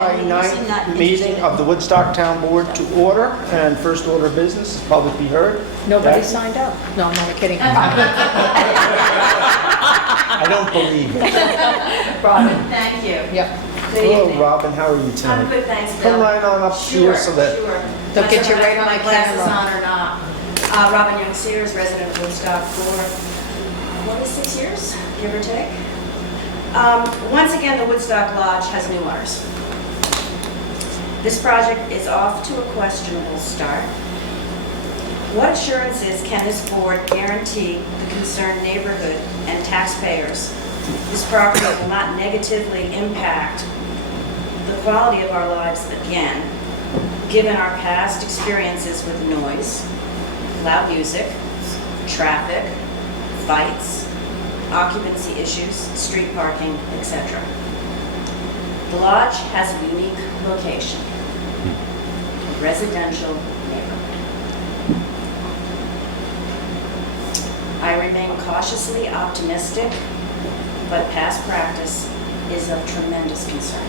July 9th meeting of the Woodstock Town Board to order, and first order of business is public be heard. Nobody That- signed up. No, I'm only kidding. I don't believe it. Robin. Thank you. Yep. Good Hello, evening. Robin, how are you I'm tonight? good, thanks, Bill. Come right on up here so that, Sure. They'll get you Whether right on my the glasses camera. on or not. Robin Young Sears, resident of Woodstock for 26 years, give or take. Once again, the Woodstock Lodge has new owners. This project is off to a questionable start. What assurances can this board guarantee the concerned neighborhood and taxpayers this property will not negatively impact the quality of our lives again, given our past experiences with noise, loud music, traffic, fights, occupancy issues, street parking, etc. The lodge has a unique location, a residential neighborhood. I remain cautiously optimistic, but past practice is of tremendous concern.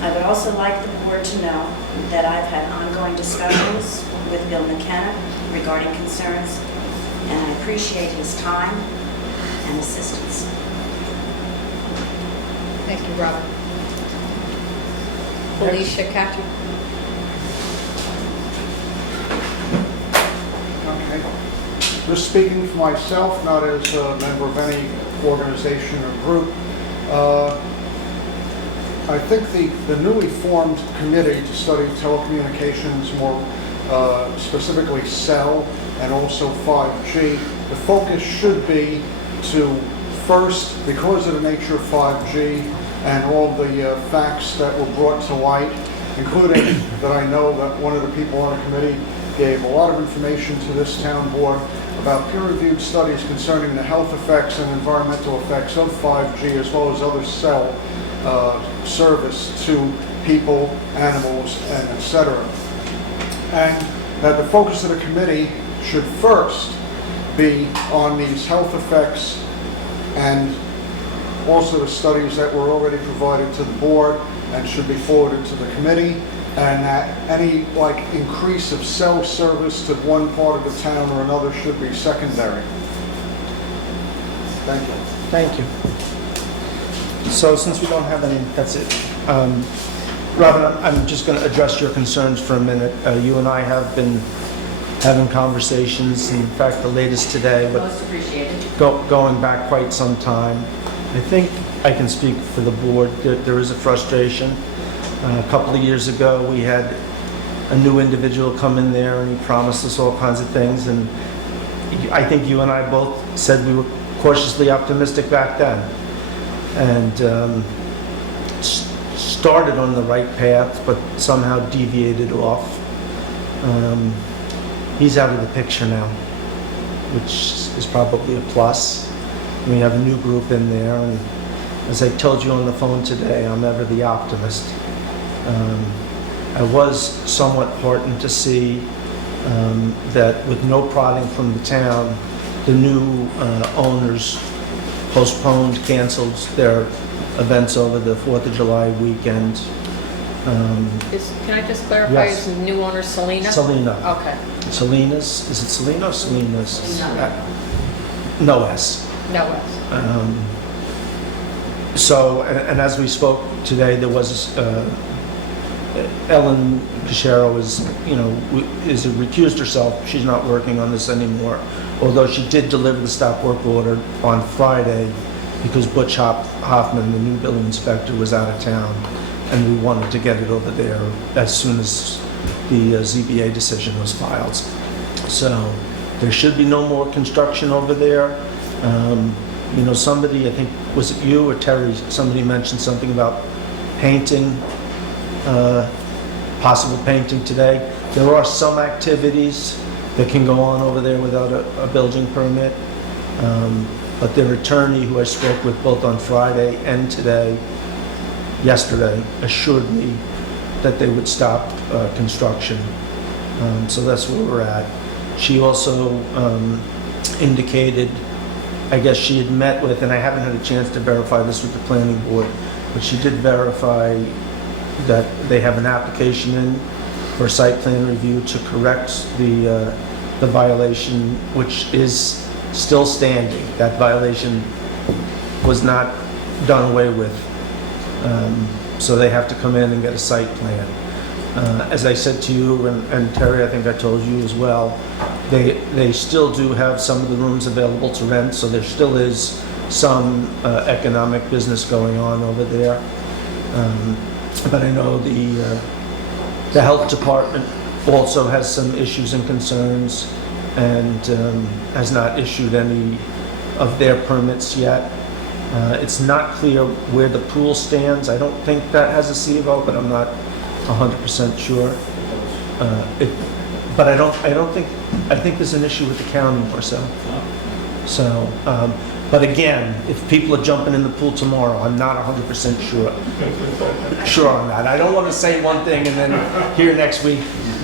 I would also like the board to know that I've had ongoing discussions with Bill McKenna regarding concerns, and I appreciate his time and assistance. Thank you, Robin. Felicia, Kathy. Okay. Just speaking for myself, not as a member of any organization or group, I think the newly formed committee to study telecommunications, more specifically cell and also 5G, the focus should be to first, because of the nature of 5G and all the facts that were brought to light, including that I know that one of the people on the committee gave a lot of information to this town board about peer-reviewed studies concerning the health effects and environmental effects of 5G, as well as other cell service to people, animals, and etc. And that the focus of the committee should first be on these health effects and also the studies that were already provided to the board and should be forwarded to the committee, and that any increase of cell service to one part of the town or another should be secondary. Thank you. thank you. So since we don't have any, that's it. Robin, I'm just going to address your concerns for a minute. You and I have been having conversations, in fact, the latest today, but Most appreciated. going back quite some time. I think I can speak for the board. There is a frustration. A couple of years ago, we had a new individual come in there and he promised us all kinds of things, and I think you and I both said we were cautiously optimistic back then, and started on the right path, but somehow deviated off. He's out of the picture now, which is probably a plus. We have a new group in there, and as I told you on the phone today, I'm ever the optimist. I was somewhat heartened to see that with no prodding from the town, the new owners postponed, canceled their events over the 4th of July weekend. Can I just clarify, Yes. is the new owner Selena? Selena. Okay. Selena's, is it Selena or Selena's? No. No S. No, Wes. So, and as we spoke today, there was Ellen Cachero is recused herself. She's not working on this anymore, although she did deliver the stop work order on Friday because Butch Hoffman, the new building inspector, was out of town, and we wanted to get it over there as soon as the ZBA decision was filed. So there should be no more construction over there. Somebody, I think, was it you or Terry, somebody mentioned something about painting, possible painting today. There are some activities that can go on over there without a building permit, but their attorney, who I spoke with both on Friday and yesterday, assured me that they would stop construction. So that's where we're at. She also indicated, I guess she had met with, and I haven't had a chance to verify this with the planning board, but she did verify that they have an application in for site plan review to correct the violation, which is still standing. That violation was not done away with. So they have to come in and get a site plan. As I said to you, and Terry, I think I told you as well, they still do have some of the rooms available to rent, so there still is some economic business going on over there. But I know the health department also has some issues and concerns and has not issued any of their permits yet. It's not clear where the pool stands. I don't think that has a CVO, but I'm not 100% sure. But I think there's an issue with the county more so. So, but again, if people are jumping in the pool tomorrow, I'm not 100% sure on that. I don't want to say one thing and then here next week,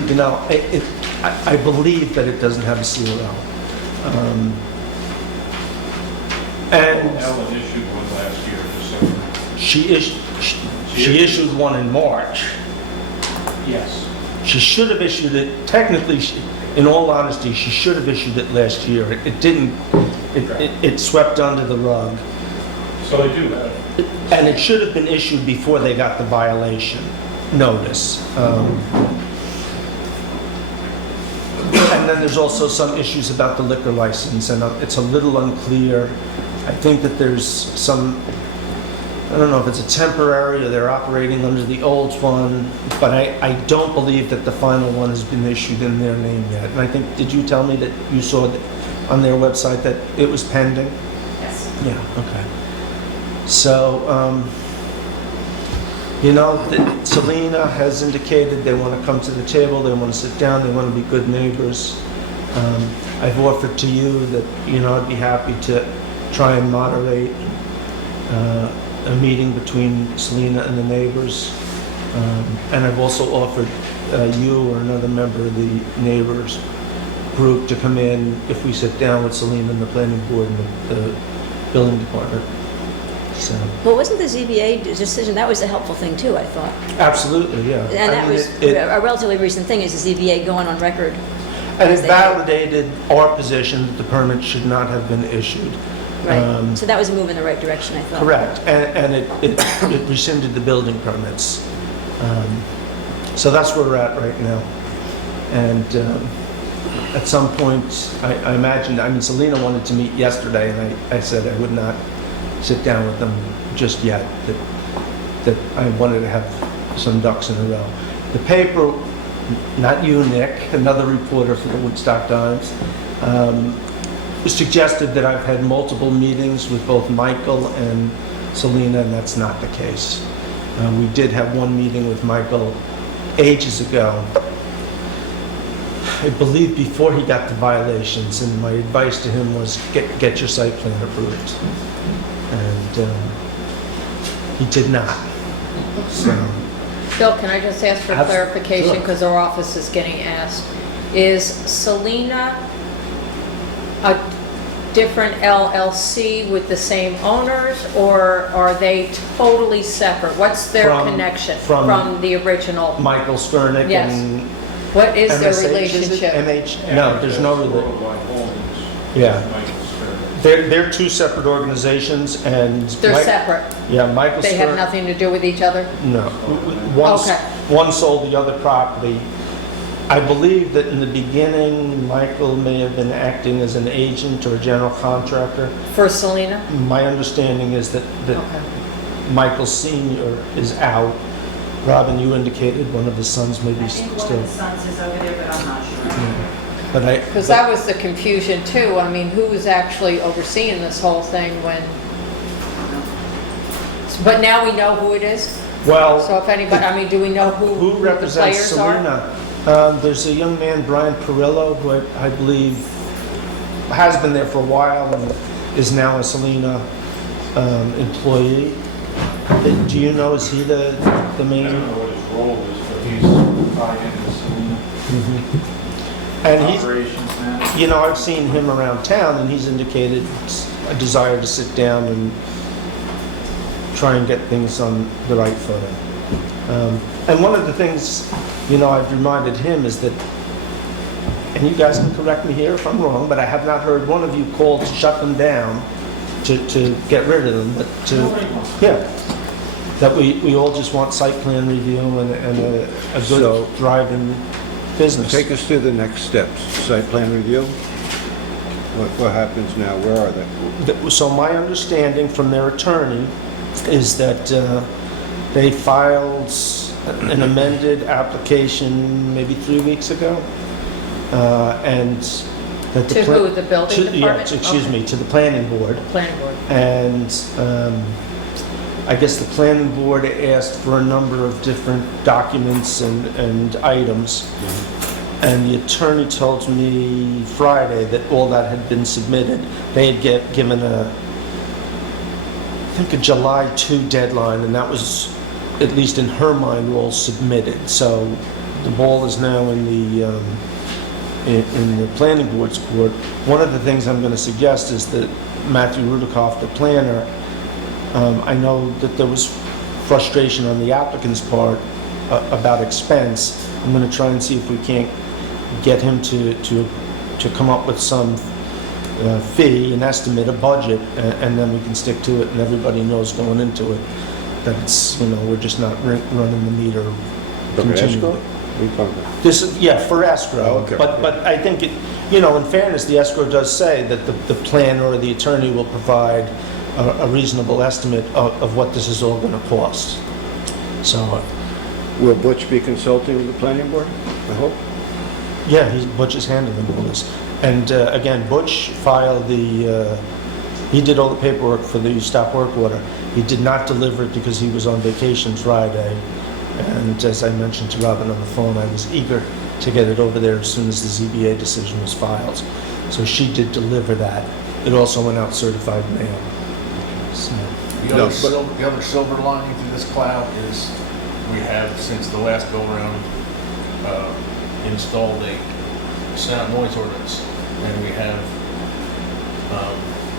you know, I believe that it doesn't have a CVO. And Ellen issued one last year, December. she issued one in March. Yes. She should have issued it, technically, in all honesty, she should have issued it last year. It didn't, it swept under the rug. So they do that. And it should have been issued before they got the violation notice. And then there's also some issues about the liquor license, and it's a little unclear. I think that there's some, I don't know if it's a temporary or they're operating under the old one, but I don't believe that the final one has been issued in their name yet. And I think, did you tell me that you saw on their website that it was pending? Yes. Yeah, okay. So, you know, Selena has indicated they want to come to the table, they want to sit down, they want to be good neighbors. I've offered to you that, you know, I'd be happy to try and moderate a meeting between Selena and the neighbors. And I've also offered you or another member of the neighbors group to come in if we sit down with Selena and the planning board and the building department. So, Well, wasn't the ZBA decision, that was a helpful thing too, I thought. absolutely, yeah. And I that mean, was a relatively recent thing, is the ZBA going on record. And it as they- validated our position that the permit should not have been issued. Right, so that was a move in the right direction, I thought. Correct, and it rescinded the building permits. So that's where we're at right now. And at some point, I imagined, I mean, Selena wanted to meet yesterday, and I said I would not sit down with them just yet, that I wanted to have some ducks in a row. The paper, not you, Nick, another reporter for the Woodstock Times, suggested that I've had multiple meetings with both Michael and Selena, and that's not the case. We did have one meeting with Michael ages ago, I believe before he got the violations, and my advice to him was get your site plan approved. And he did not. So, Bill, can I just ask for clarification, Sure. because our office is getting asked? Is Selena a different LLC with the same owners, or are they totally separate? What's their connection from the original? Michael Skurnick Yes. and What is their MSH, is it? relationship? MH? No, there's no relationship. Worldwide Holdings. Yeah. Michael's fair. They're two separate organizations, and They're Mike- separate. Yeah, Michael They have Skurnick. nothing to do with each other? No. Okay. One sold the other property. I believe that in the beginning, Michael may have been acting as an agent or a general contractor. For Selena? My understanding is that Okay. Michael Sr. is out. Robin, you indicated one of his sons may be I think one still. of the sons is over there, but I'm not sure. But Because that was the confusion too. I mean, who was actually overseeing this whole thing when... But now we know who it is? well, So if anybody, I mean, do we know who who the represents players are? Selena? There's a young man, Brian Perillo, who I believe has been there for a while and is now a Selena employee. Do you know, is he the I main? don't know what his role is, but he's tied into Selena. And he's, Operations manager. you know, I've seen him around town and he's indicated a desire to sit down and try and get things on the right footing. And one of the things, I've reminded him is that, and you guys can correct me here if I'm wrong, but I have not heard one of you call to shut them down, to get rid of them, but that we all just want site plan review and a So- good thriving business. Take us through the next steps. Site plan review? What happens now? Where are they? So my understanding from their attorney is that they filed an amended application maybe 3 weeks ago, and that the... To who, the building department? To the planning board. Planning board. And I guess the planning board asked for a number of different documents and items. And the attorney told me Friday that all that had been submitted. They had given I think a July 2 deadline, and that was, at least in her mind, all submitted. So the ball is now in the planning board's court. One of the things I'm going to suggest is that Matthew Rudikoff, the planner, I know that there was frustration on the applicant's part about expense. I'm going to try and see if we can't get him to come up with some fee, an estimate, a budget, and then we can stick to it, and everybody knows going into it that it's, we're just not running the meter For continually. escrow? What are you talking about? This is, for escrow, Oh, okay. but I think, in fairness, the escrow does say that the planner or the attorney will provide a reasonable estimate of what this is all going to cost. So, Will Butch be consulting with the planning board, I hope? yeah, Butch is handling all this. And again, Butch filed he did all the paperwork for the stop work order. He did not deliver it because he was on vacation Friday. And as I mentioned to Robin on the phone, I was eager to get it over there as soon as the ZBA decision was filed. So she did deliver that. It also went out certified mail. So, No, The other silver lining to this cloud is we have, since the last go-around, installed a sound noise ordinance, and we have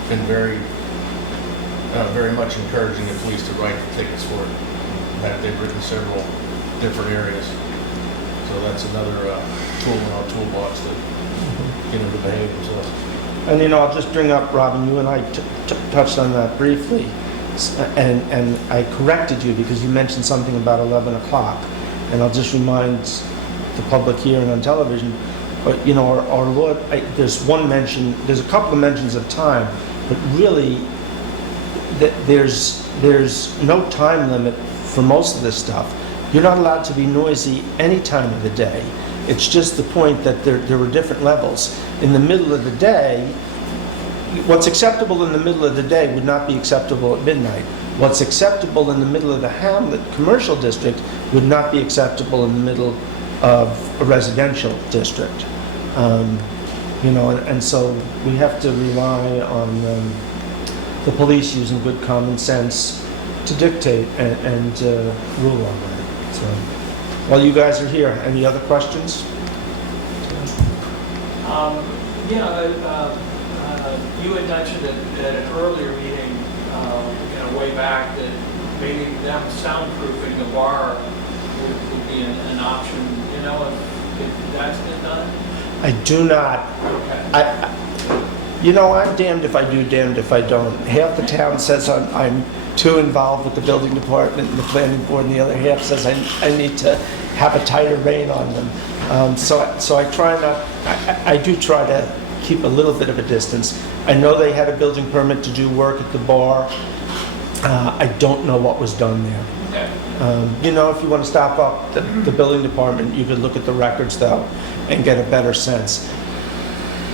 been very much encouraging the police to write tickets for it. They've written several different areas, so that's another tool in our toolbox to get them to behave themselves. And I'll just bring up, Robin, you and I touched on that briefly, and I corrected you because you mentioned something about 11 o'clock. And I'll just remind the public here and on television, but our law, there's a couple of mentions of time, but really, there's no time limit for most of this stuff. You're not allowed to be noisy any time of the day. It's just the point that there were different levels. In the middle of the day, what's acceptable in the middle of the day would not be acceptable at midnight. What's acceptable in the middle of the Hamlet commercial district would not be acceptable in the middle of a residential district. And so we have to rely on the police using good common sense to dictate and rule on that. So, while you guys are here, any other questions? You had mentioned at an earlier meeting, way back, that maybe them soundproofing the bar would be an option, if that's been done? I do not. Okay. I'm damned if I do, damned if I don't. Half the town says I'm too involved with the building department and the planning board, and the other half says I need to have a tighter rein on them. So I try not, I do try to keep a little bit of a distance. I know they had a building permit to do work at the bar. I don't know what was done there. Okay. If you want to stop up the building department, you could look at the records though and get a better sense.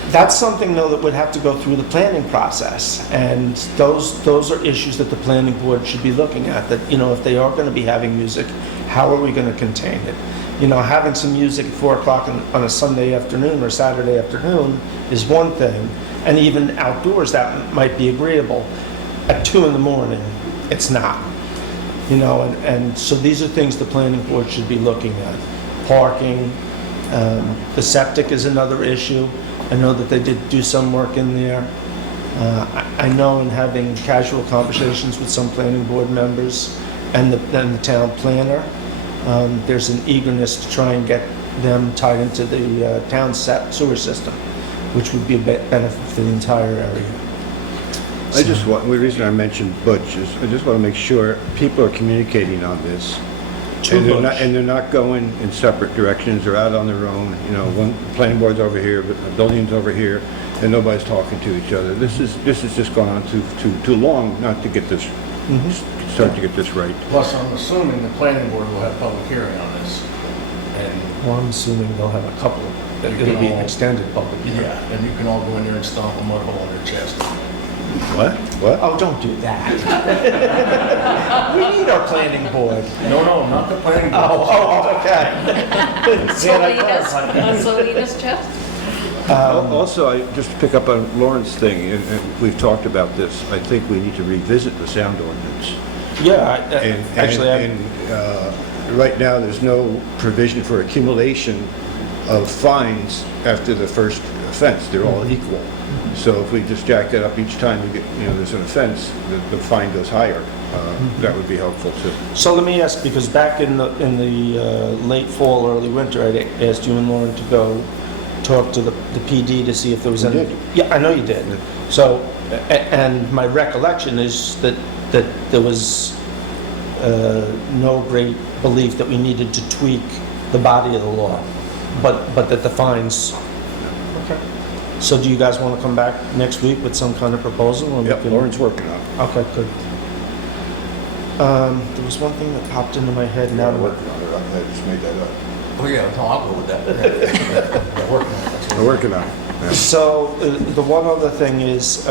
That's something though that would have to go through the planning process, and those are issues that the planning board should be looking at. That if they are going to be having music, how are we going to contain it? Having some music at 4 o'clock on a Sunday afternoon or Saturday afternoon is one thing, and even outdoors that might be agreeable. At 2 in the morning, it's not. And so these are things the planning board should be looking at. Parking, the septic is another issue. I know that they did do some work in there. I know in having casual conversations with some planning board members and the town planner, there's an eagerness to try and get them tied into the town sewer system, which would be a benefit for the entire area. The reason I mentioned Butch is I just want to make sure people are communicating on this. And they're not going in separate directions or out on their own. You know, one planning board's over here, but the building's over here, and nobody's talking to each other. This has just gone on too long not to get this, start to get this right. Plus, I'm assuming the planning board will have public hearing on this. And, Well, I'm assuming they'll have a couple. You It'll can be an all- extended public hearing. yeah, and you can all go in there and stomp a mud hole in their chest. What? What? Oh, don't do that. We need our planning board. No, not the planning board. Oh, okay. Selena's chest? Also, just to pick up on Lauren's thing, and we've talked about this, I think we need to revisit the sound ordinance. Yeah, Right now, there's no provision for accumulation of fines after the first offense. They're all equal. So if we just jack that up each time there's an offense, the fine goes higher. That would be helpful too. so let me ask, because back in the late fall, early winter, I asked you and Lauren to go talk to the PD to see if there was You any... did. Yeah, I know you did. So, and my recollection is that there was no great belief that we needed to tweak the body of the law, but that the fines... Okay. So do you guys want to come back next week with some kind of proposal? And we Yep, can- Lauren's working on it. Okay, good. There was one thing that popped into my head now. Working on it. I just made that up. Oh, yeah, no, I'll go with that. We're working on it. That's what We're working on it. Yeah. So, the one other thing is,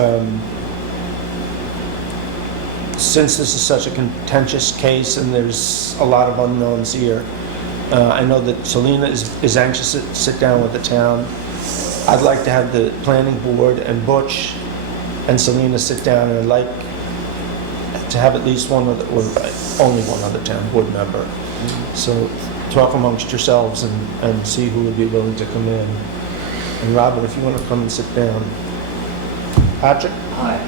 since this is such a contentious case and there's a lot of unknowns here, I know that Selena is anxious to sit down with the town. I'd like to have the planning board and Butch and Selena sit down, and I'd like to have at least one other, or only one other town board member. So talk amongst yourselves and see who would be willing to come in. And Robin, if you want to come and sit down. Patrick? Hi.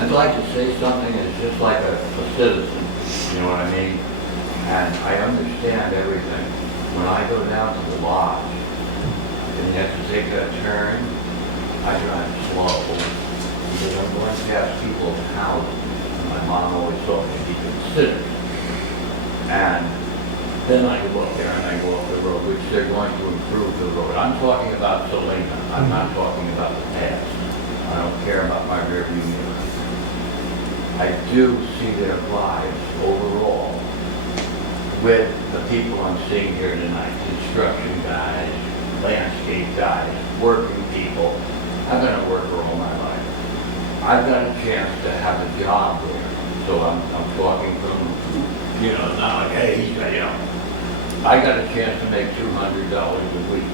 I'd like to say something that's just like a citizen, you know what I mean? And I understand everything. When I go down to the lodge and you have to take that turn, I drive slow because I'm going past people's houses. My mom always told me to be considerate. And then I go up there and I go up the road, which they're going to improve the road. I'm talking about Selena. I'm not talking about the past. I don't care about my rearview mirror. I do see their lives overall with the people I'm seeing here tonight. Construction guys, landscape guys, working people. I've been a worker all my life. I've got a chance to have a job there. So I'm talking from, not like, hey, I got a chance to make $200 a week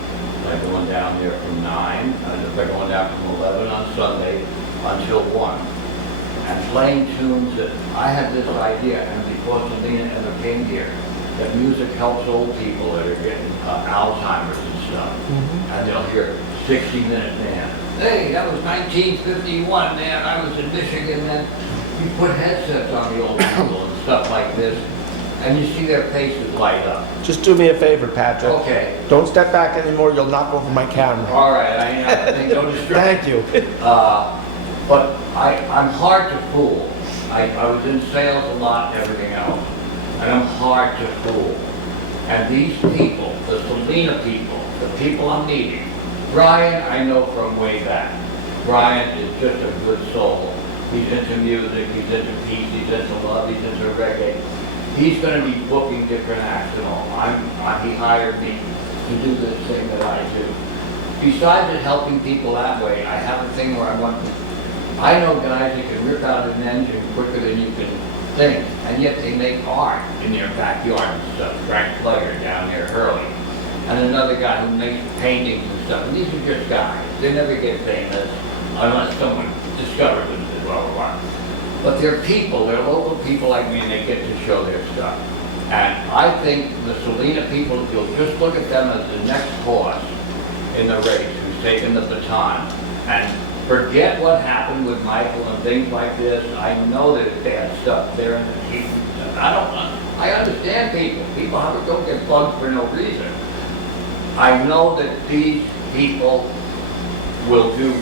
by going down there from 9, by going down from 11 on Sunday until 1. And playing tunes that I had this idea, and before Selena ever came here, that music helps old people that are getting Alzheimer's and stuff. And they'll hear 60-minute man. Hey, that was 1951, man. I was in Michigan then. You put headsets on the old people and stuff like this, and you see their faces light up. Just do me a favor, Patrick. Okay. Don't step back anymore, you'll knock over my camera. All right, I think don't distract. Thank you. But I'm hard to fool. I was in sales a lot and everything else, and I'm hard to fool. And these people, the Selena people, the people I'm meeting, Brian I know from way back. Brian is just a good soul. He's into music, he's into peace, he's into love, he's into reggae. He's going to be booking different acts and all. He hired me to do this thing that I do. Besides it helping people that way, I have a thing where I know guys that can rip out an engine quicker than you can think, and yet they make art in their backyard and stuff. Frank Player down there early. And another guy who makes paintings and stuff. And these are just guys. They never get famous unless someone discovers them as well. But they're people, they're local people like me, and they get to show their stuff. And I think the Selena people, if you'll just look at them as the next horse in the race who's taken the baton and forget what happened with Michael and things like this. I know there's bad stuff there, and I understand people. People don't get bugged for no reason. I know that these people will do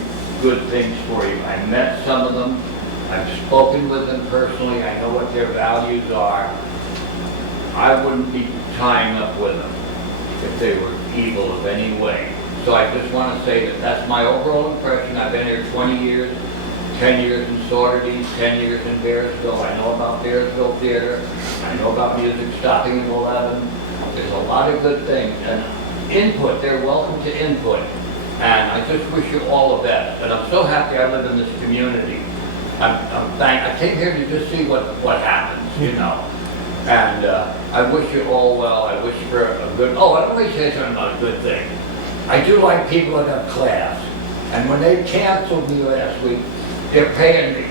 good things for you. I met some of them. I've spoken with them personally. I know what their values are. I wouldn't be tying up with them if they were evil of any way. So I just want to say that that's my overall impression. I've been here 20 years, 10 years in Sauterties, 10 years in Bearsville. I know about Bearsville Theater. I know about music stopping at 11. There's a lot of good things. And input, they're welcome to input. And I just wish you all the best. And I'm so happy I live in this community. I came here to just see what happens, you know. And I wish you all well. I wish for a good, let me say something about a good thing. I do like people that have class. And when they canceled me last week, they're paying me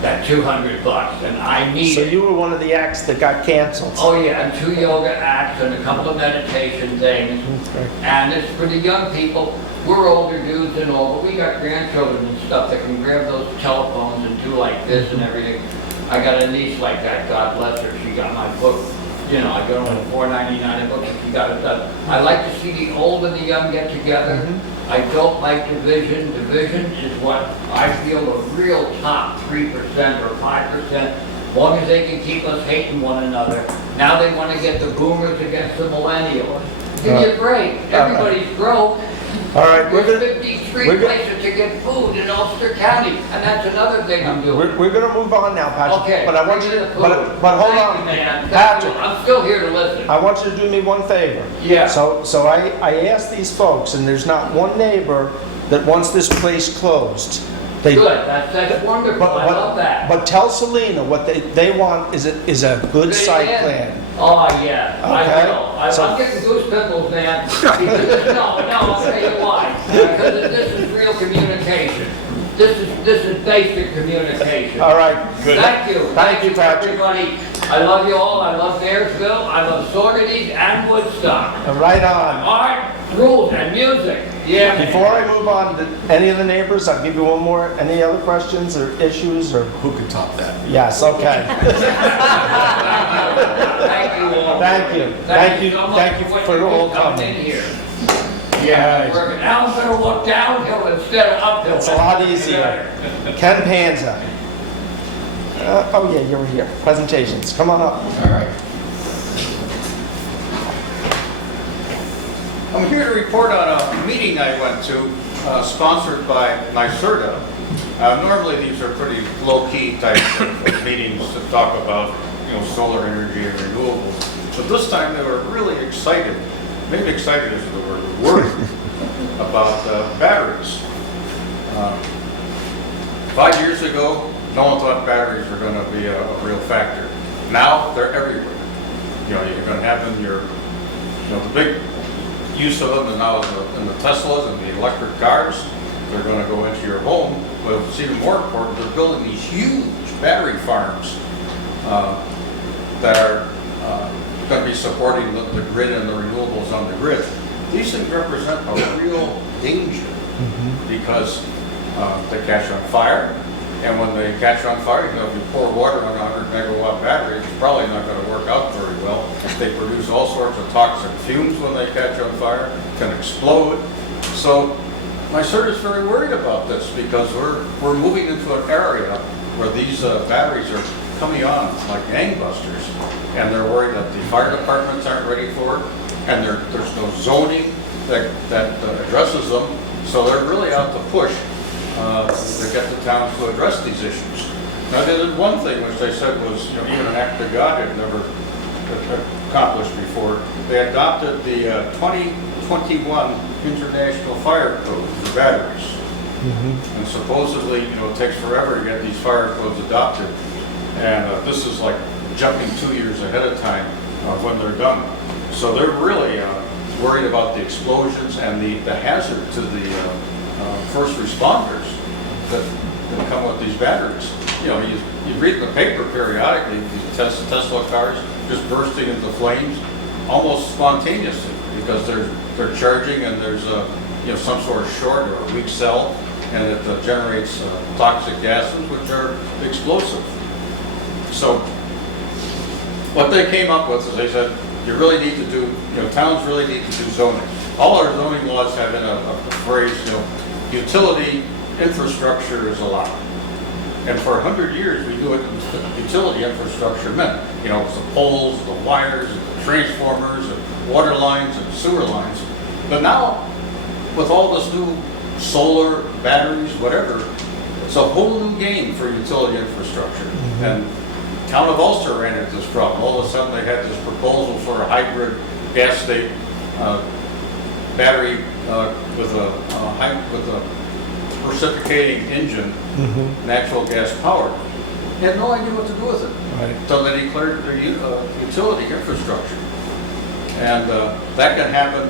that $200, and I need So it. you were one of the acts that got canceled. Oh yeah, and 2 yoga acts and a couple of meditation things. Okay. And it's for the young people. We're older dudes and all, but we got grandchildren and stuff that can grab those telephones and do like this and everything. I got a niece like that, God bless her. She got my book. You know, I got only $4.99 a book and she got it done. I like to see the old and the young get together. I don't like division. Division is what I feel the real top 3% or 5%, as long as they can keep us hating one another. Now they want to get the boomers against the millennials. Give me a break. Everybody's broke. All right, There's 53 places to get food in Ulster County, and that's another thing I'm doing. we're gonna move on now, Patrick. Okay. But I want you bring to, me the but food. hold Thank on. you, man. Thank Patrick, you. I'm still here to listen. I want you to do me one favor. Yeah. So I asked these folks, and there's not one neighbor that wants this place closed. They, Good, that's wonderful, I love that. But tell Selena what they want is a good site Yeah. plan. Oh, yeah, I Okay. will. So- I'm getting goose pimples, man. Because, no, I'll tell you why. Because this is real communication. This is basic communication. All right, good. Thank you. Thank you, Patrick. Everybody. I love you all. I love Bearsville. I love Sauterties and Woodstock. Right on. Art, rules, and music. Yeah. man. Before I move on to any of the neighbors, I'll give you one more. Any other questions or issues or? Who could top that? Yes, okay. Thank you all. Thank you. Thank you. so much Thank you what for you all did coming coming. in here. Yeah, Nice. working. Now I'm gonna walk downhill instead of uphill. It's a lot easier. Ken Panza. Oh yeah, you're here. Presentations. Come on up. All right. I'm here to report on a meeting I went to, sponsored by NYSERDA. Normally, these are pretty low-key type of meetings to talk about, solar energy and renewables. But this time, they were really excited. Maybe excited is the word. Worried about batteries. 5 years ago, no one thought batteries were going to be a real factor. Now they're everywhere. You're going to have them in your, the big use of them is now in the Teslas and the electric cars. They're going to go into your home. But it's even more important, they're building these huge battery farms that are going to be supporting the grid and the renewables on the grid. These things represent a real danger because they catch on fire. And when they catch on fire, if you pour water on a 100 megawatt battery, it's probably not going to work out very well. They produce all sorts of toxic fumes when they catch on fire, can explode. So NYSERDA is very worried about this because we're moving into an area where these batteries are coming on like gangbusters. And they're worried that the fire departments aren't ready for it. And there's no zoning that addresses them. So they're really out to push to get the town to address these issues. Now, they did one thing which they said was, even an act of God had never accomplished before. They adopted the 2021 International Fire Code for batteries. And supposedly, it takes forever to get these fire codes adopted. And this is like jumping 2 years ahead of time when they're done. So they're really worried about the explosions and the hazard to the first responders that come with these batteries. You read in the paper periodically, these Tesla cars just bursting into flames almost spontaneously because they're charging and there's some sort of short or a weak cell. and it generates toxic gases, which are explosive. So what they came up with is they said, you really need to do, towns really need to do zoning. All our zoning laws have in a phrase, utility infrastructure is allowed. And for 100 years, we knew what utility infrastructure meant. It's the poles, the wires, the transformers, the water lines, and sewer lines. But now, with all this new solar, batteries, whatever, it's a whole new game for utility infrastructure. And Town of Ulster ran into this problem. All of a sudden, they had this proposal for a hybrid gas station battery with a reciprocating engine, natural gas powered. They had no idea what to do with it. Right. So they declared their utility infrastructure. And that can happen.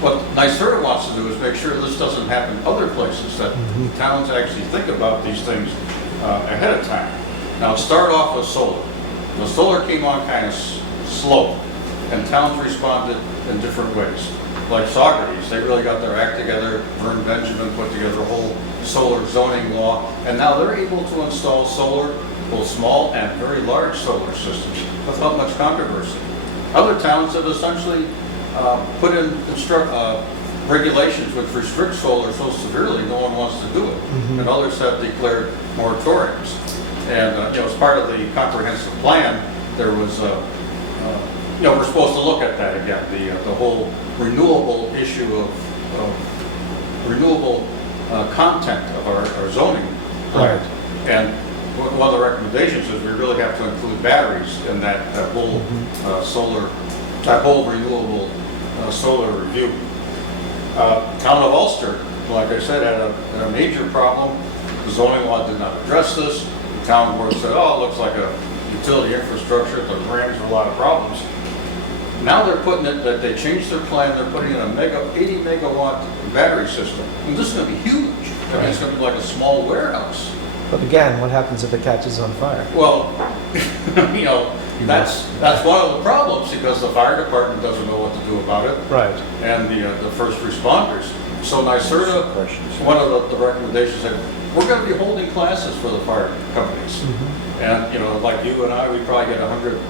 What NYSERDA wants to do is make sure this doesn't happen other places, that towns actually think about these things ahead of time. Now, it started off with solar. The solar came on kind of slow, and towns responded in different ways. Like Saugerties, they really got their act together. Vern Benjamin put together a whole solar zoning law, and now they're able to install solar, both small and very large solar systems, without much controversy. Other towns have essentially put in regulations which restrict solar so severely no one wants to do it, and others have declared moratoriums. And as part of the comprehensive plan, there was we're supposed to look at that again, the whole renewable issue of renewable content of our zoning. Right. And one of the recommendations is we really have to include batteries in that whole that whole renewable solar review. Town of Ulster, like I said, had a major problem. The zoning law did not address this. The town board said, oh, it looks like a utility infrastructure, but rams a lot of problems. Now they're putting it, that they changed their plan, they're putting in a 80 megawatt battery system. And this is going to be huge. I mean, it's going to be like a small warehouse. But again, what happens if it catches on fire? Well, that's one of the problems, because the fire department doesn't know what to do about it. Right. And the first responders. So NYSERDA, one of the recommendations said, we're going to be holding classes for the fire companies. And, like you and I, we probably get 100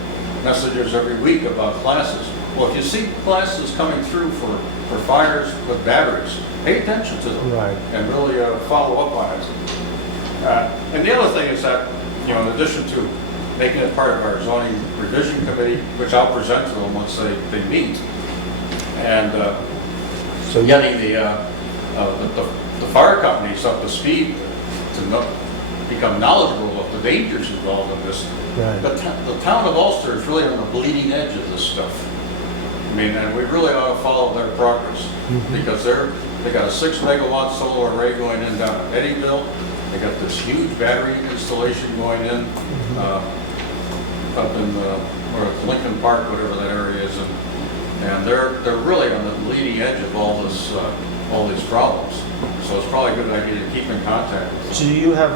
messages every week about classes. Well, if you see classes coming through for fires with batteries, pay attention to them. Right. And really follow up on it. And the other thing is that, in addition to making it part of our zoning revision committee, which I'll present to them once they meet, and So getting the fire companies up to speed to become knowledgeable of the dangers involved in this. Right. The town of Ulster is really on the bleeding edge of this stuff. I mean, and we really ought to follow their progress, because they got a 6 megawatt solar array going in down at Eddyville. They got this huge battery installation going in up in Lincoln Park, whatever that area is, and they're really on the leading edge of all these problems. So it's probably a good idea to keep in contact with them. do you have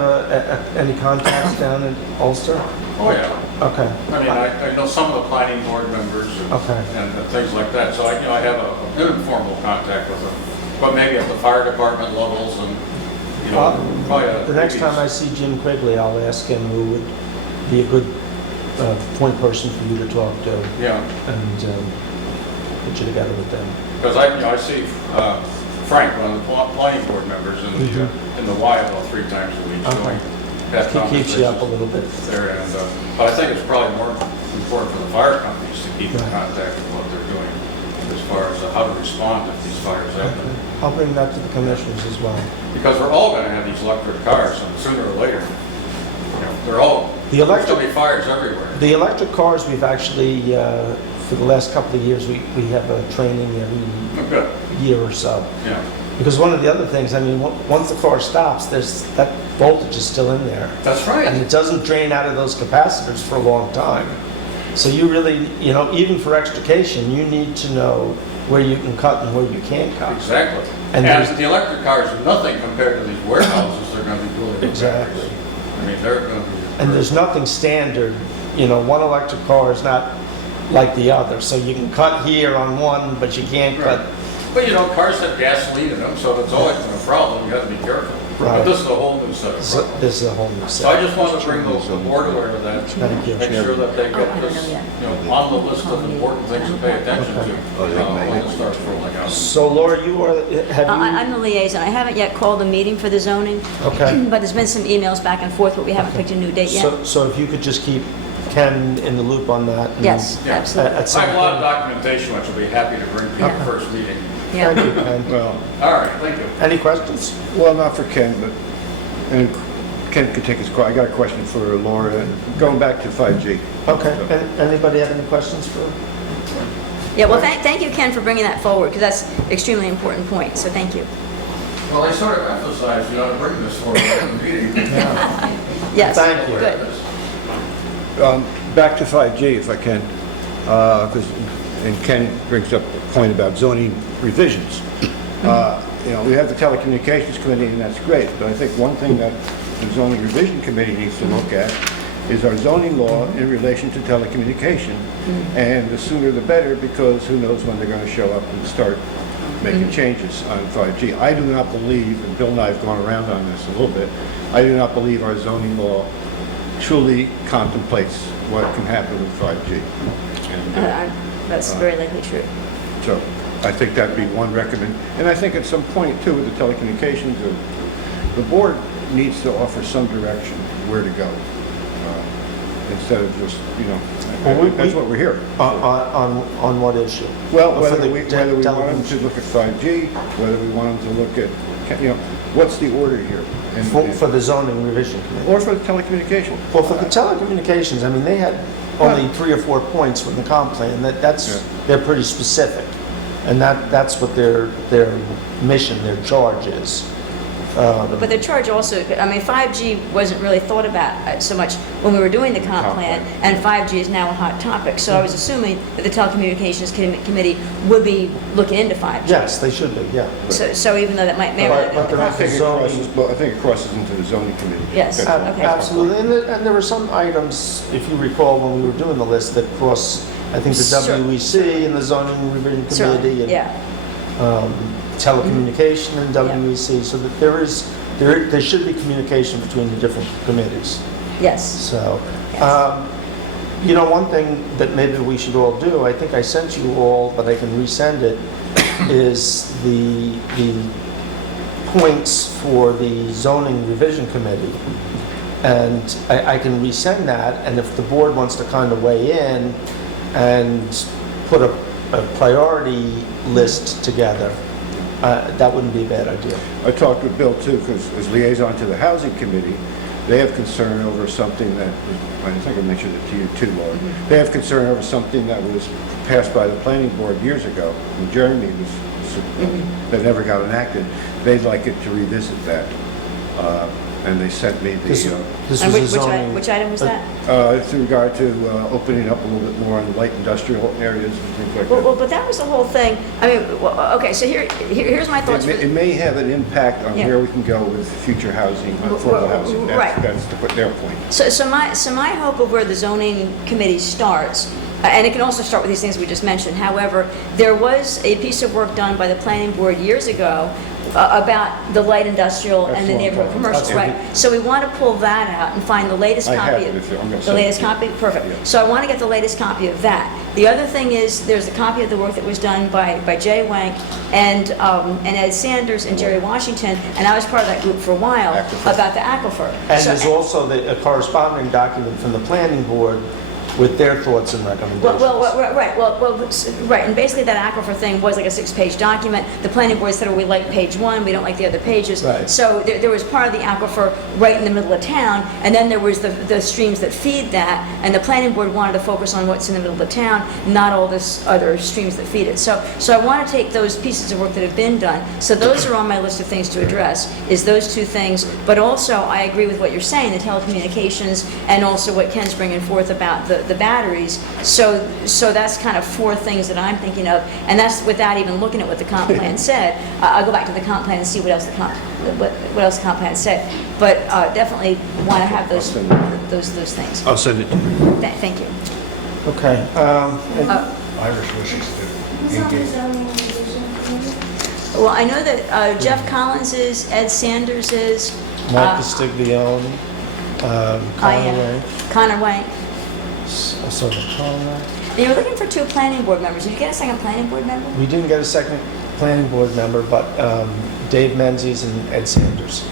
any contacts down in Ulster? Oh yeah. Okay. I mean, I know some of the planning board members and things like that. So I have an informal contact with them, but maybe at the fire department levels and. Probably The next time I see Jim Quigley, I'll ask him who would be a good point person for you to talk to. Yeah. And put you together with them. Because I see Frank, one of the planning board members, in the Y about 3 times a week. Okay. So He keeps you up a little bit. there, and but I think it's probably more important for the fire companies to keep in contact with what they're doing as far as how to respond if these fires happen. I'll bring that to the commissioners as well. Because we're all going to have these electric cars, and sooner or later, there's going to be fires everywhere. The electric cars, we've actually, for the last couple of years, we have a training every year or so. Yeah. Because one of the other things, I mean, once the car stops, that voltage is still in there. That's right. And it doesn't drain out of those capacitors for a long time. So you really, even for extrication, you need to know where you can cut and where you can't cut. Exactly. And And the electric cars are nothing compared to these warehouses they're going to be building. Exactly. I mean, they're going to be. And there's nothing standard, one electric car is not like the other. So you can cut here on one, but you can't cut But you know, cars have gasoline in them, so if it's always been a problem, you gotta be careful. But Right. this is a whole new set of So problems. this is a whole new So I set. just wanted to bring the board aware of that. Thank you. Make sure that they Oh, I get don't this, know yet. you know, on the list of important things to pay attention to Oh, they may. when it starts rolling out. So Laura, you are, have I'm the liaison. I haven't yet called a meeting for the zoning, you, okay. but there's been some emails back and forth, but we haven't picked a new date yet. So if you could just keep Ken in the loop on that. and- Yes, Yeah. absolutely. At some I have a lot of point. documentation, which I'll be happy to bring to your Yeah. first meeting. Yeah. Thank you, Ken. Well, All right, thank you. Any questions? well, not for Ken, but, and Ken could take his, I got a question for Laura, going back to 5G. Okay, anybody have any questions for? Yeah, well, thank you, Ken, for bringing that forward, because that's extremely important point, so thank you. Well, I sort of emphasized, you know, to bring this forward at the meeting. Yes. Thank you. Good. Back to 5G, if I can, because, and Ken brings up the point about zoning revisions. You know, we have the telecommunications committee, and that's great, but I think one thing that the zoning revision committee needs to look at is our zoning law in relation to telecommunication. And the sooner the better, because who knows when they're going to show up and start making changes on 5G. I do not believe, and Bill and I have gone around on this a little bit, I do not believe our zoning law truly contemplates what can happen with 5G. And, That's very likely true. so I think that'd be one recommend. And I think at some point too, with the telecommunications, the board needs to offer some direction where to go. Instead of just, you know, Well, that's what we're here. On what issue? Well, For whether the we want them television- to look at 5G, whether we want them to look at, you know, what's the order here? And- For the zoning revision committee? Or for the telecommunications. Well, for the telecommunications, I mean, they had only 3 or 4 points from the comp plan, that's, they're pretty specific. And that's what their mission, their charge is. But the charge also, I mean, 5G wasn't really thought about so much when we were doing the comp plan, and 5G is now a hot topic. So I was assuming that the telecommunications committee would be looking into 5G. Yes, they should be, yeah. So even though that might merit But the they're I comp- think it Zoning. crosses, well, I think it crosses into the zoning committee. Yes. That's all. Okay. Absolutely, and there were some items, if you recall, when we were doing the list, that cross, I think, the Sure. WEC and the zoning revision Certainly, committee, and yeah. telecommunication and WEC, so that there should be communication between the different committees. Yes. So, Yes. you know, one thing that maybe we should all do, I think I sent you all, but I can resend it, is the points for the zoning revision committee. And I can resend that, and if the board wants to kind of weigh in and put a priority list together, that wouldn't be a bad idea. I talked with Bill too, because as liaison to the housing committee, they have concern over something that, I think I mentioned it to you too, Laura. They have concern over something that was passed by the planning board years ago, when Jeremy was, that never got enacted. They'd like it to revisit that. And they sent me This the, this And was a zoning... which item was that? it's in regard to opening up a little bit more on light industrial areas and things like Well, that. but that was the whole thing. I mean, okay, so here's my thoughts. It may have an impact on Yeah. where we can go with future housing, affordable housing. Right. That's their point. So my hope of where the zoning committee starts, and it can also start with these things we just mentioned. However, there was a piece of work done by the planning board years ago about the light industrial and the That's what I'm neighborhood talking commercials, about. right? So we want to pull that out and find the latest I have copy. it, if I'm gonna The send it latest to you. copy? Perfect. Yeah. So I want to get the latest copy of that. The other thing is, there's a copy of the work that was done by Jay Wank and Ed Sanders and Jerry Washington, and I was part of that group for a while, Aquifer. about the aquifer. And So- there's also a corresponding document from the planning board with their thoughts and recommendations. Right, and basically that aquifer thing was like a 6-page document. The planning board said, well, we like page 1, we don't like the other pages. Right. So there was part of the aquifer right in the middle of town, and then there was the streams that feed that, and the planning board wanted to focus on what's in the middle of the town, not all this other streams that feed it. So I want to take those pieces of work that have been done, so those are on my list of things to address, is those two things, but also I agree with what you're saying, the telecommunications, and also what Ken's bringing forth about the batteries. So that's kind of 4 things that I'm thinking of, and that's without even looking at what the comp plan said. I'll go back to the comp plan and see what else the comp plan said. But definitely want to have those things. I'll send it to you. Thank you. Okay. Irish wishes to Who's on the zoning revision committee? Well, I know that Jeff Collins is, Ed Sanders is. Mike Castiglione, Connor Way. So Conrad. And you were looking for 2 planning board members. Did you get a second planning board member? We didn't get a second planning board member, but Dave Menzies and Ed Sanders.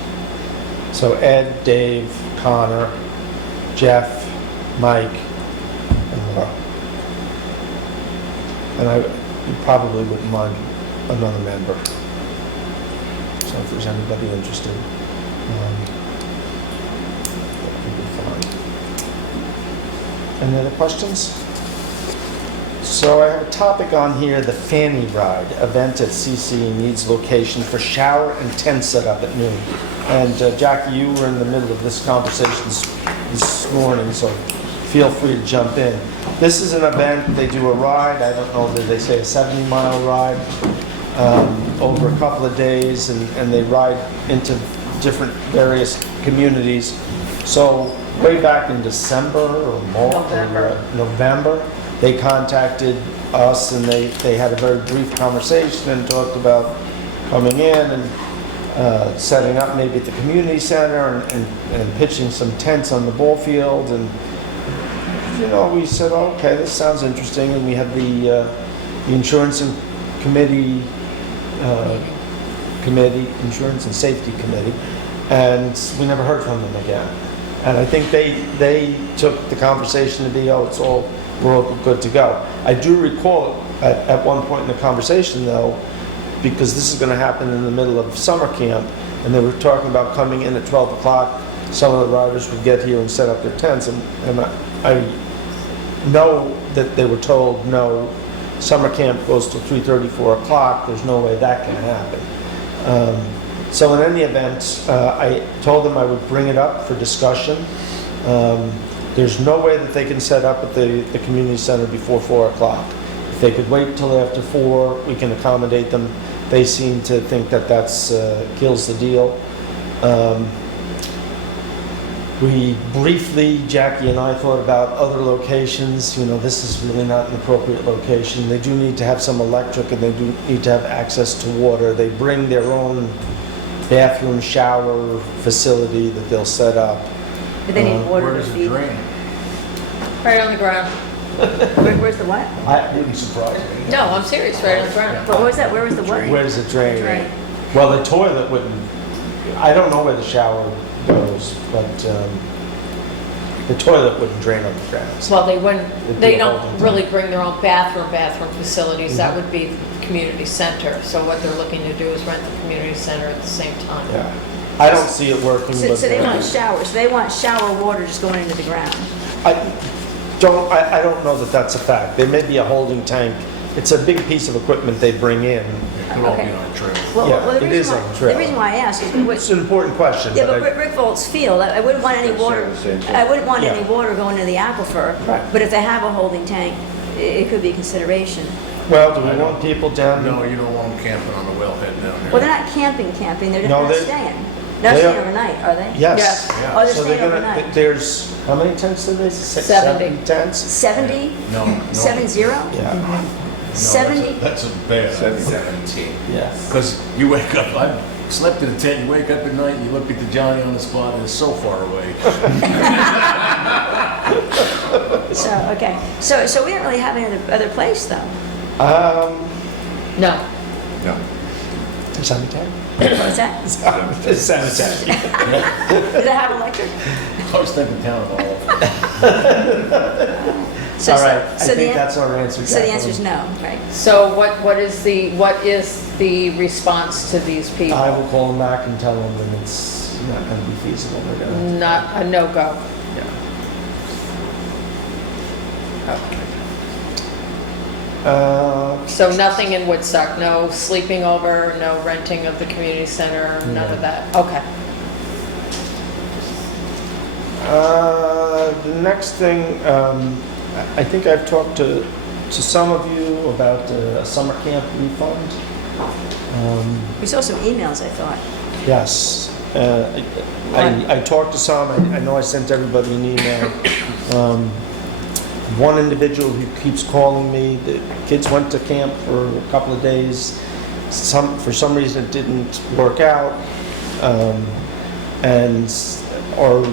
So Ed, Dave, Connor, Jeff, Mike, and Laura. And you probably wouldn't mind another member. So if there's anybody interested, that would be fine. Any other questions? So I have a topic on here, the Fanny Ride, event at CC needs location for shower and tent setup at noon. And Jackie, you were in the middle of this conversation this morning, so feel free to jump in. This is an event, they do a ride, I don't know, did they say a 70-mile ride over a couple of days, and they ride into different various communities. So way back in December or November, they contacted us and they had a very brief conversation and talked about coming in and setting up maybe at the community center and pitching some tents on the ball field. And, you know, we said, okay, this sounds interesting. And we had the insurance and insurance and safety committee, and we never heard from them again. And I think they took the conversation to be, we're all good to go. I do recall at one point in the conversation, though, because this is going to happen in the middle of summer camp, and they were talking about coming in at 12 o'clock. Some of the riders would get here and set up their tents, and I know that they were told, no, summer camp goes till 3:30, 4 o'clock. There's no way that can happen. So in any event, I told them I would bring it up for discussion. There's no way that they can set up at the community center before 4 o'clock. If they could wait till after 4, we can accommodate them. They seem to think that that's kills the deal. We briefly, Jackie and I, thought about other locations. You know, this is really not an appropriate location. They do need to have some electric, and they do need to have access to water. They bring their own bathroom, shower facility that they'll set up. But they need water Where to does it feed. drain? Right on the ground. Where's the what? I, Wouldn't surprise me. No, I'm serious, right on the ground. What was that? Where was the what? where does it drain? Drain. Well, the toilet wouldn't. I don't know where the shower goes, but the toilet wouldn't drain on the grounds. Well, they It'd they be a don't holding really tank. bring their own bathroom facilities. That would be the community center. So what they're looking to do is rent the community center at the same time. Yeah, I don't see it working. So but they want showers. They want shower water just going into the ground. I don't know that that's a fact. There may be a holding tank. It's a big piece of equipment they bring in. It could all be Okay. on a trail. Yeah, the it is reason on why- the trail. The reason why I ask is, It's an important question. yeah, but I- Rick Volt's field, I wouldn't want any water, the same thing. I wouldn't want any Yeah. water going into the aquifer. Right. But if they have a holding tank, it could be a consideration. Well, do we want people down? No, you don't want them camping on the wellhead down there. Well, they're not camping, they're No, not they- staying. They're they staying are- overnight, are they? Yes. Yes. Yeah. Oh, they're So staying they're gonna, overnight. there's, how many tents did they say? 70. Tents? 70? No, no. 70? Yeah, No, 70? That's a bad. 17. yeah. Because you wake up, I slept in a tent, you wake up at night, you look at the Johnny on the spot, and it's so far away. So, okay. So we don't really have any other place, though. No. No. Cemetery? What's that? Cemetery. Does it have electric? I was thinking town hall. So- All so- right, I so the think an- that's our answer. So the Jacqueline. answer is no, right? So what is the response to these people? I will call them back and tell them that it's not going to be feasible. They're gonna, Not a no-go. yeah. Okay. So So nothing in Woodstock, no sleeping over, no renting of the community center, none of that? Okay. the next thing, I think I've talked to some of you about a summer camp refund. We saw some emails, I thought. Yes. I talked to some, I know I sent everybody an email. One individual who keeps calling me, the kids went to camp for a couple of days, for some reason it didn't work out. And our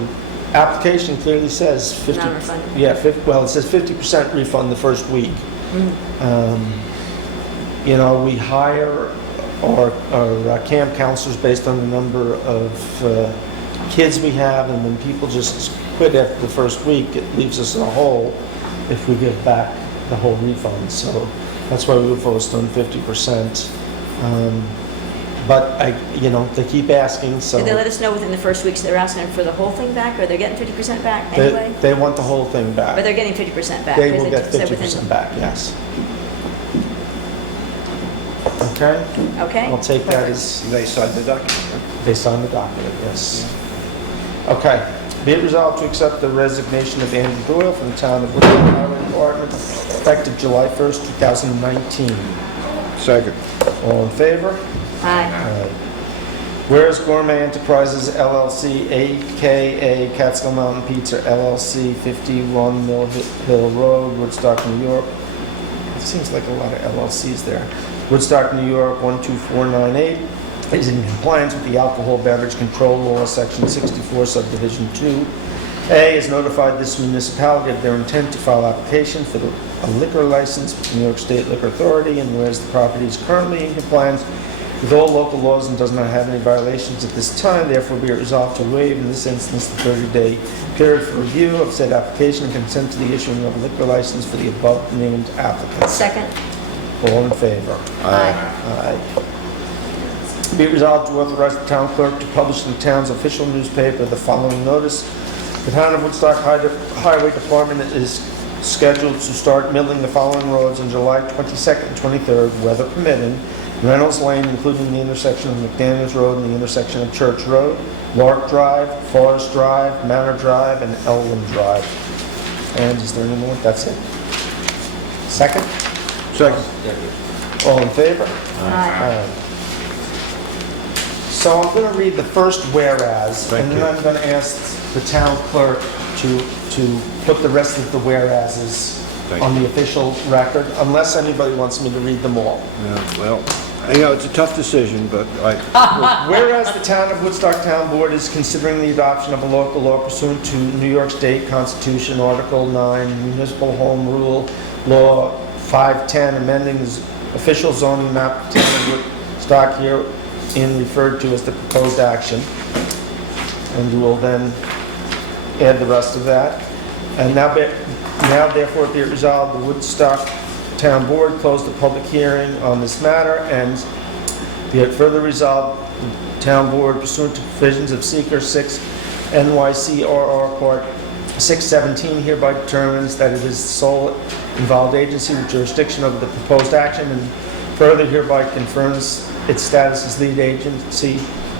application clearly says 50. Non-refundable. Yeah, well, it says 50% refund the first week. You know, we hire our camp counselors based on the number of kids we have, and when people just quit after the first week, it leaves us in a hole if we give back the whole refund. So that's why we were focused on 50%. But they keep asking, so Did they let us know within the first weeks they're asking for the whole thing back, or they're getting 50% back anyway? they want the whole thing back. But they're getting 50% back? They because will get said within- 50% back, yes. Okay? Okay? I'll take that Perfect. as They signed the document. they signed the document, yes. Okay. Be it resolved to accept the resignation of Andy Doyle from the town of Woodstock Highway Department effective July 1st, 2019. Second. All in favor? Aye. Whereas Gourmet Enterprises LLC, a.k.a. Catskill Mountain Pizza LLC, 51 Mill Hill Road, Woodstock, New York. It seems like a lot of LLCs there. Woodstock, New York, 12498, is in compliance with the Alcohol Beverage Control Law, Section 64, Subdivision 2. A, has notified this municipality of their intent to file application for a liquor license with the New York State Liquor Authority, and whereas the property is currently in compliance with all local laws and does not have any violations at this time, therefore be it resolved to waive in this instance the 30-day period for review of said application and consent to the issuing of a liquor license for the above-named applicant. Second? All in favor? Aye. Aye. Be it resolved to authorize the town clerk to publish in the town's official newspaper the following notice. The town of Woodstock Highway Department is scheduled to start milling the following roads on July 22nd and 23rd, weather permitting. Reynolds Lane, including the intersection of McDaniels Road and the intersection of Church Road, Lark Drive, Forest Drive, Manor Drive, and Elwyn Drive. And is there any more? That's it. Second? Second. All in favor? Aye. So I'm going to read the first whereas, Thank and then you. I'm going to ask the town clerk to put the rest of the whereases Thank on you. the official record, unless anybody wants me to read them all. Yeah, well, it's a tough decision, but Whereas the town of Woodstock Town Board is considering the adoption of a local law pursuant to New York State Constitution, Article 9, Municipal Home Rule Law 510, amending the official zoning map of the town of Woodstock herein referred to as the proposed action. And you will then add the rest of that. And now therefore be it resolved, the Woodstock Town Board closed the public hearing on this matter, and be it further resolved, the Town Board pursuant to provisions of Seeker 6 NYCRR Part 617 hereby determines that it is the sole involved agency with jurisdiction over the proposed action, and further hereby confirms its status as lead agency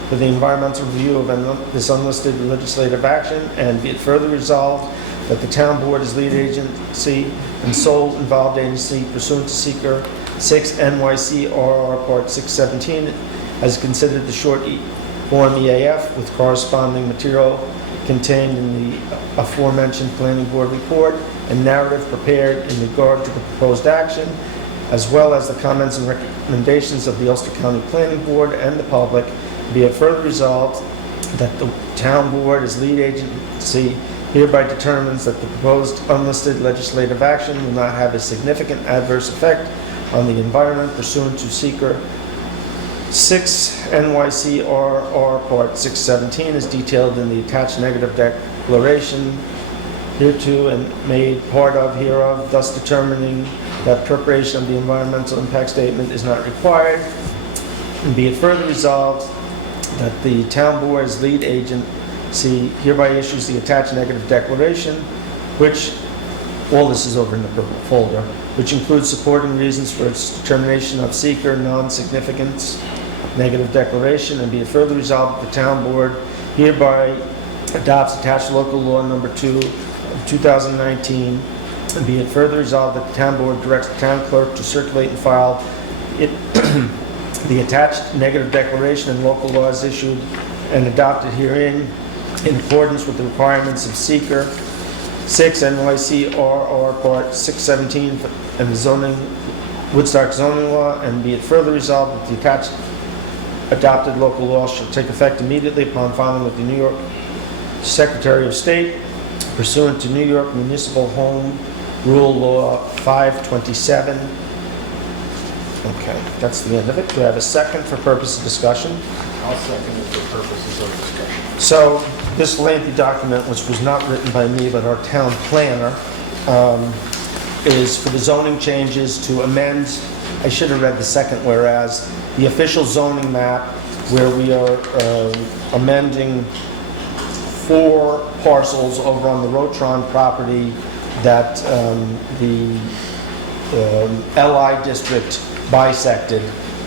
for the environmental review of this unlisted legislative action, and be it further resolved that the town board is lead agency and sole involved agency pursuant to Seeker 6 NYCRR Part 617 has considered the short form EAF with corresponding material contained in the aforementioned planning board report and narrative prepared in regard to the proposed action, as well as the comments and recommendations of the Ulster County Planning Board and the public. Be it further resolved that the town board as lead agency hereby determines that the proposed unlisted legislative action will not have a significant adverse effect on the environment pursuant to Seeker 6 NYCRR Part 617 is detailed in the attached negative declaration hereto and made part of hereof, thus determining that preparation of the environmental impact statement is not required. And be it further resolved that the town board as lead agency hereby issues the attached negative declaration, which, all this is over in the purple folder, which includes supporting reasons for its determination of seeker non-significance negative declaration, and be it further resolved that the town board hereby adopts attached local law number 2 of 2019, and be it further resolved that the town board directs the town clerk to circulate and file it the attached negative declaration and local laws issued and adopted herein in accordance with the requirements of Seeker 6 NYCRR Part 617 and the zoning Woodstock zoning law, and be it further resolved that the attached adopted local law shall take effect immediately upon filing with the New York Secretary of State pursuant to New York Municipal Home Rule Law 527. Okay, that's the end of it. Do I have a second for purpose of discussion? I'll second it for purposes of discussion. So this lengthy document, which was not written by me but our town planner, is for the zoning changes to amend, I should have read the second whereas, the official zoning map where we are amending 4 parcels over on the Rotron property that the LI district bisected,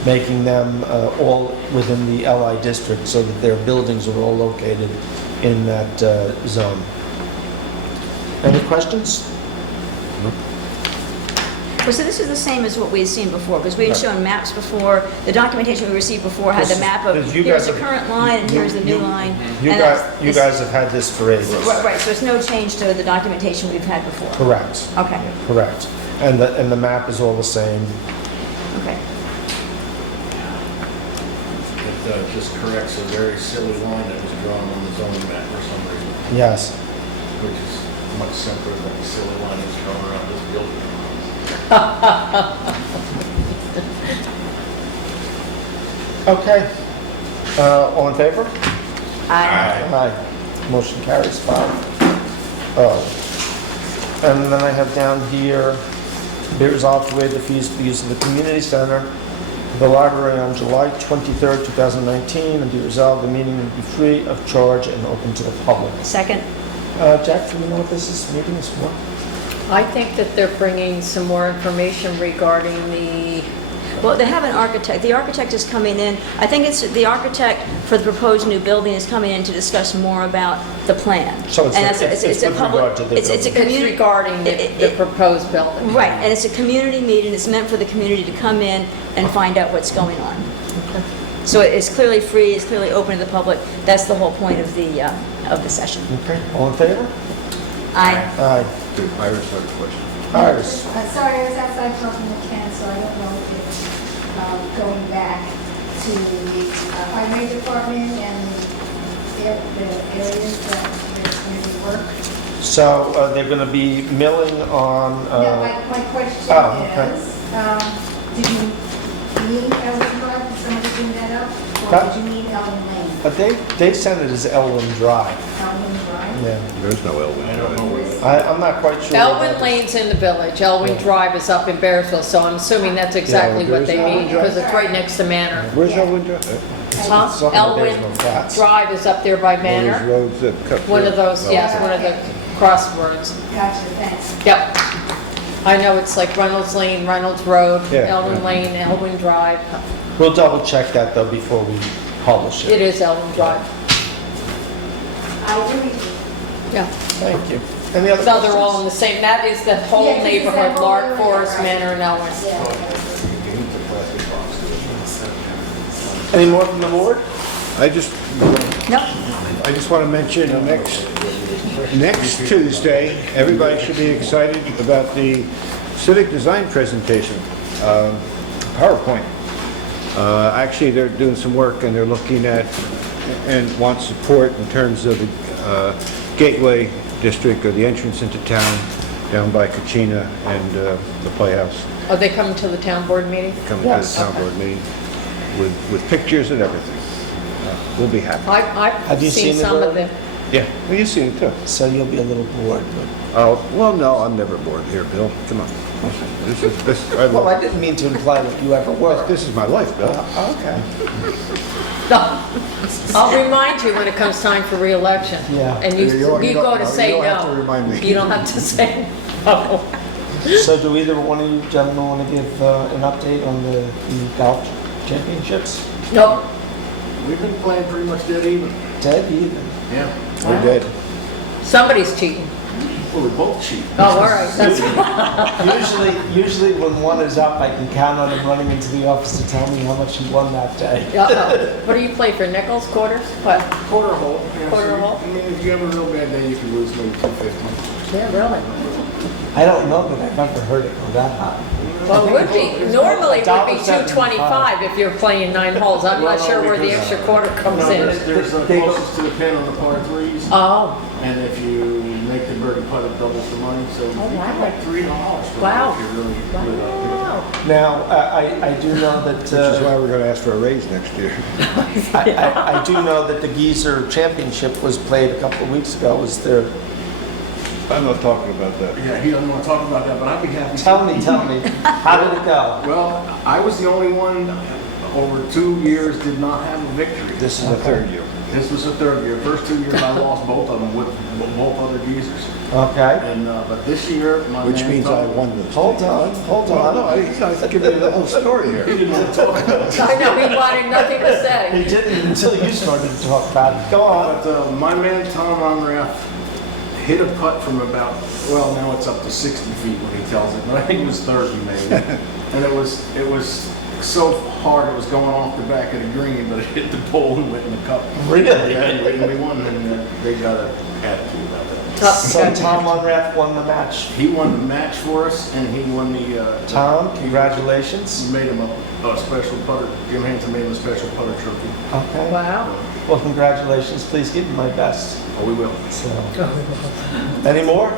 making them all within the LI district so that their buildings are all located in that zone. Any questions? Well, so this is the same as what we had seen before, because we had shown maps before. The documentation we received before had the map of, You here's guys the have- current line and here's the new line. You and guys, that's- you guys have had this for ages. Right, so it's no change to the documentation we've had before. Correct, Okay, correct. And the map is all the same. okay. It just corrects a very silly line that was drawn on the zoning map for some reason, Yes. which is much simpler than the silly line that's drawn around this building. Okay. All in favor? I- Aye. Motion carries 5-0. And then I have down here, be resolved to waive the fees for the use of the community center, the library on July 23rd, 2019, and be resolved the meeting will be free of charge and open to the public. Second, Jack, do you know what this meeting is for? I think that they're bringing some more information regarding the, well, they have an architect. The architect is coming in. I think it's, the architect for the proposed new building is coming in to discuss more about the plan. So it's And a- that's- it's a with public- regard to the it's a building. it's community. regarding the proposed building. Right, and it's a community meeting, it's meant for the community to come in and find out what's going on. So it's clearly free, it's clearly open to the public, that's the whole point of the session. Okay, all in favor? Aye. Aye. Iris had a question. Iris? Sorry, I was outside talking to Ken, so I don't know if it's going back to the highway department and the areas that there's going to be work. So they're going to be milling on, No, my question oh, okay. is, did you mean Elwyn Drive? Did somebody bring that up? Or That- did you mean Elwyn Lane? but they sent it as Elwyn Drive. Elwyn Drive? Yeah. There's no Elwyn. I don't know where I'm not quite sure. Elwyn Lane's in the village, Elwyn Drive is up in Bearsville, so I'm assuming that's exactly what they mean, because it's right next to Manor. Where's Elwyn Drive? Huh? It's up in Elwyn Bearsville Flats. Drive is up there by One of those Manor. roads that cut One of through? those, yes, one of the crossroads. Gotcha, thanks. Yep. I know it's like Reynolds Lane, Reynolds Road, Yeah, Elwyn yeah. Lane, Elwyn Drive. We'll double check that though before we publish It it. is Elwyn Drive. I believe you. Yeah. Thank you. Any other So they're all in questions? the same, that is the whole Yeah, 'cause it's neighborhood, that whole Lark area, Forest, right. Manor, and Elwyn. Yeah. Any more from the board? I just Nope, want to mention next Tuesday, everybody should be excited about the civic design presentation, PowerPoint. Actually, they're doing some work and they're looking at and want support in terms of the gateway district or the entrance into town down by Kachina and the Playhouse. Are they coming to the town board meeting? Coming to the town board meeting with pictures and everything. We'll be happy. I've you seen seen it some of already? the, Yeah, well, you've seen it too. So you'll be a little bored, but... Oh, well, no, I'm never bored here, Bill. Come on. I Well, I love, didn't mean to imply that you ever were. this is my life, Bill. Okay. I'll remind you when it comes time for reelection. Yeah. And you go to say You don't have to no. remind me. You don't have to say no. So do either one of you gentlemen want to give an update on the golf championships? Nope. We've been playing pretty much dead even. Dead even. Yeah. We're dead. Somebody's cheating. Well, we both cheat. Oh, all right. That's Usually when one is up, I can count on him running into the office to tell me how much he won that day. What do you play for, nickels, quarters? What? Quarter hole. Quarter hole? I mean, if you have a real bad day, you can lose maybe 250. Yeah, really? I don't know that I've ever heard it go that high. Well, it would be, normally it would be $1.75. 225 if you're playing 9 holes. I'm not sure where the extra quarter comes No, in. there's a They go- closest to the pin on the par threes, Oh, and if you make the birdie putt, it doubles the money, so you wow. can make $3 for Wow. it if you're really good at it. wow. Now, I do know that, Which is why we're gonna ask for a raise next year. I do know that the Geezer Championship was played a couple of weeks ago. Was there, I'm not talking about that. Yeah, he doesn't want to talk about that, but I'd be happy to. tell me, how did it go? Well, I was the only one over 2 years did not have a victory. This is the third year. This was the third year. First 2 years, I lost both of them with both other geezers. Okay. And, but this year, my Which man means told I me- won this. Hold on. Well, no, I give you the whole story He here. didn't want to talk about it. I know, he wanted nothing to He say. didn't until you started to talk about it. Go on. But my man Tom Onrath hit a putt from about, well, now it's up to 60 feet when he tells it, but I think it was 30 maybe. And it was so hard, it was going off the back of the green, but it hit the pole and went in the cup. Really? Yeah, and we won, and they got an attitude about that. So Tom Unrath won the match. He won the match for us, and he won the... Tom, congratulations. We made him a special putter, Jim Hanson made him a special putter trophy. Okay. Wow. Well, congratulations. Please give him my best. Oh, we will. So, any more?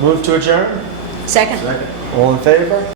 Move to adjourn? Second? Second. All in favor?